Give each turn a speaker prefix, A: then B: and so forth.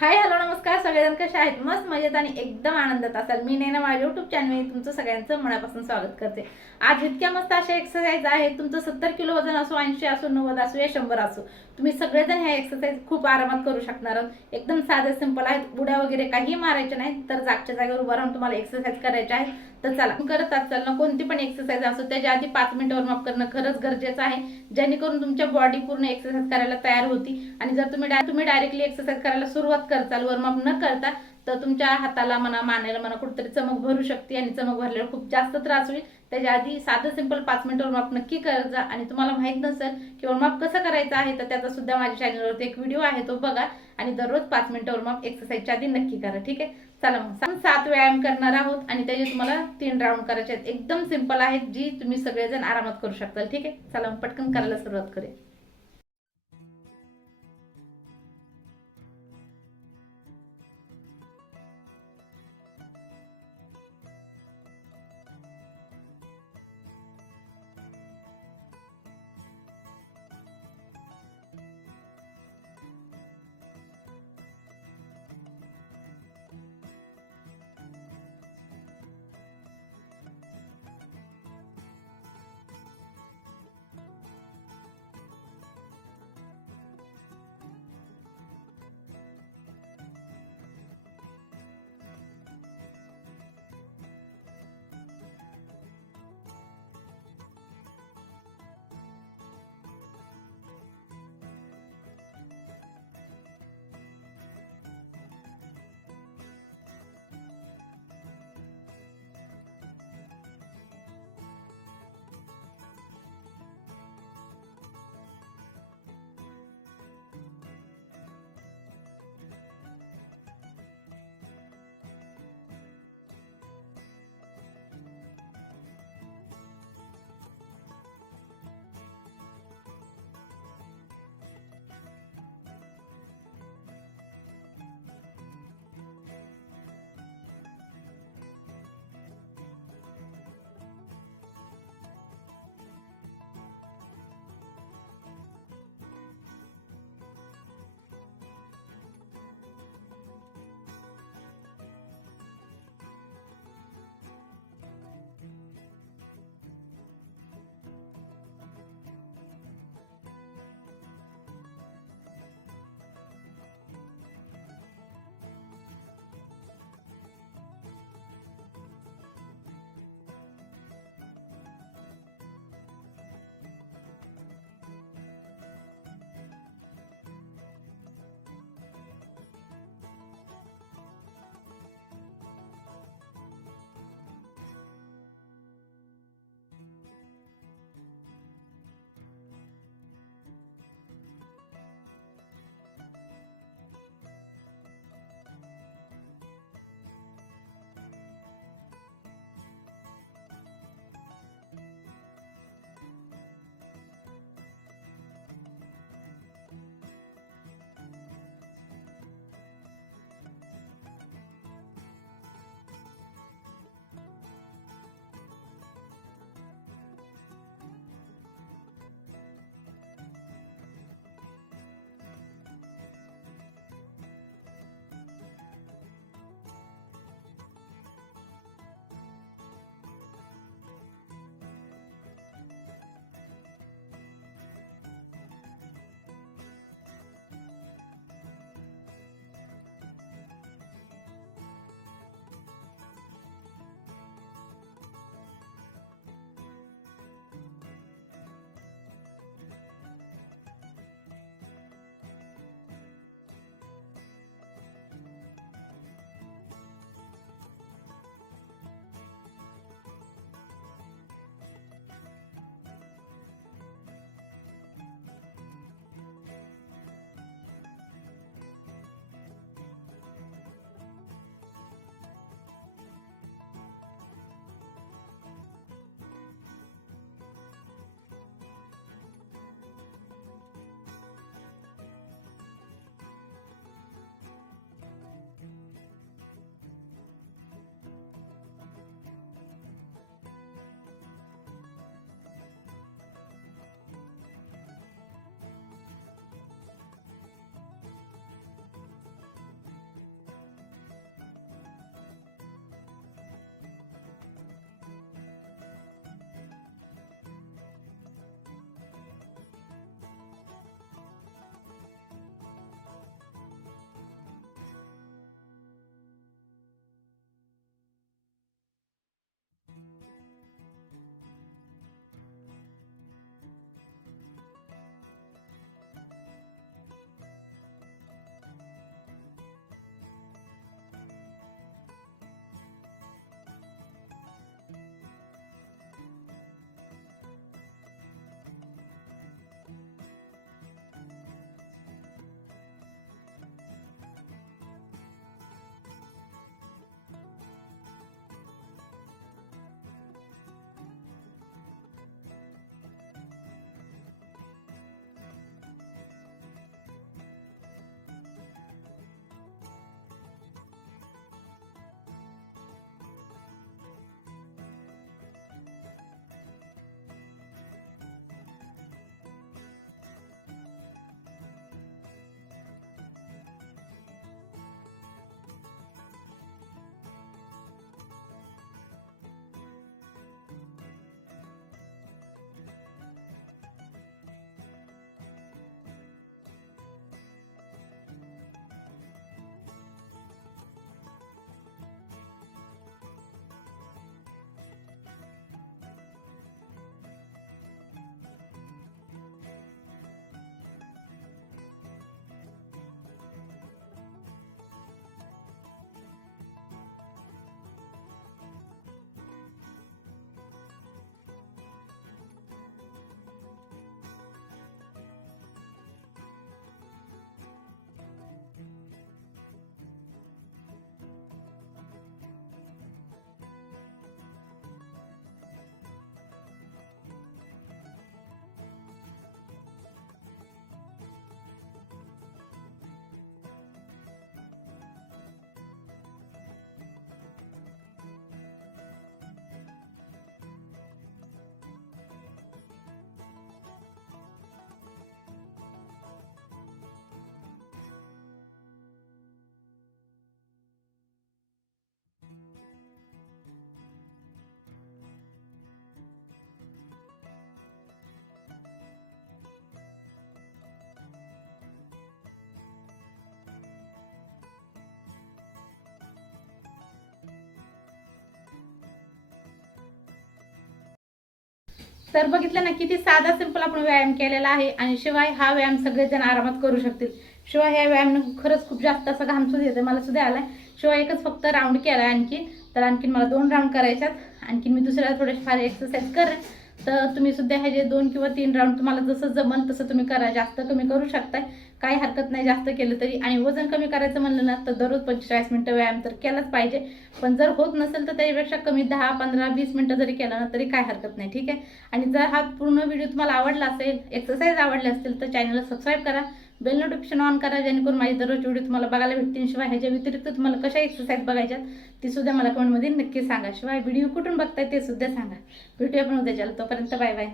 A: Hi hello नमस्कार. सगळेजण कसे आहेत? मस्त मजेत आणि एकदम आनंदात असाल. मी नेना माझ्या युट्यूब चॅनल तुमचं सगळ्यांचं मनापासून स्वागत करते. आज इतक्या मस्त अशा एक्सरसाइज आहेत. तुमचं सत्तर किलो वजन असो ऐंशी असो नव्वद असो या शंभर असो. तुम्ही सगळेजण ह्या एक्सरसाइज खूप आरामात करू शकणार आहोत. एकदम साधे सिंपल आहेत. उड्या वगैरे काही मारायच्या नाहीत तर जागच्या जागेवर उभं राहून तुम्हाला एक्सरसाइज करायच्या आहेत. तर चला. करत असताना कोणती पण एक्सरसाइज असो त्याच्या आधी पाच मिनिट वॉर्मअप करणं खरंच गरजेचं आहे. जेणेकरून तुमच्या बॉडी पूर्ण एक्सरसाइज करायला तयार होती आणि जर तुम्ही डाय- तुम्ही डायरेक्टली एक्सरसाइज करायला सुरुवात करताल वॉर्मअप न करता तर तुमच्या हाताला म्हणा मानेला म्हणा कुठेतरी चमक भरू शकते आणि चमक भरल्यावर खूप जास्त त्रास होईल. त्याच्या आधी साधं सिंपल पाच मिनिट वॉर्मअप नक्की करत जा. आणि तुम्हाला माहीत नसेल की वॉर्मअप कसं करायचं आहे तर त्याचा सुद्धा माझ्या चॅनलवरती एक व्हिडिओ आहे तो बघा. आणि दररोज पाच मिनिटं वॉर्मअप एक्सरसाइजच्या आधी नक्की करा ठीक आहे? चला मग सात व्यायाम करणार आहोत आणि त्याचे तुम्हाला तीन राऊंड करायचे आहेत. एकदम सिंपल आहेत जी तुम्ही सगळेजण आरामात करू शकता ठीक आहे? चला मग पटकन करायला सुरुवात करेल तर बघितलं ना किती साधा सिंपल आपण व्यायाम केलेला आहे आणि शिवाय हा व्यायाम सगळेजण आरामात करू शकतील. शिवाय ह्या व्यायाम खरंच खूप जास्त असा घाम येतं मला सुद्धा आलाय. शिवाय एकच फक्त राऊंड केला आणखी. तर आणखीन मला दोन राऊंड करायच्यात आणखीन मी दुसऱ्या थोडेफार फार एक्सरसाइज करेन. तर तुम्ही सुद्धा ह्याचे दोन किंवा तीन राऊंड तुम्हाला जसं जमन तसं तुम्ही करा. जास्त कमी करू शकताय. काही हरकत नाही जास्त केलं तरी. आणि वजन कमी करायचं म्हणलं ना तर दररोज पंचेचाळीस मिनटं व्यायाम तर केलाच पाहिजे. पण जर होत नसेल तर त्याच्यापेक्षा कमी दहा पंधरा वीस मिनटं जरी केलं ना तरी काय हरकत नाही. ठीक आहे? आणि जर हा पूर्ण व्हिडिओ तुम्हाला आवडला असेल एक्सरसाइज आवडले असतील तर चॅनलला सबस्क्राईब करा. बेल नोटिफिकेशन ऑन करा जेणेकरून माझी दररोज व्हिडिओ तुम्हाला बघायला भेटतील. शिवाय ह्याच्या व्यतिरिक्त तुम्हाला कशा एक्सरसाइज बघायच्या ती सुद्धा मला कमेंटमध्ये नक्की सांगा. शिवाय व्हिडिओ कुठून बघताय ते सुद्धा सांगा. भेटूया पण उद्या तोपर्यंत बाय बाय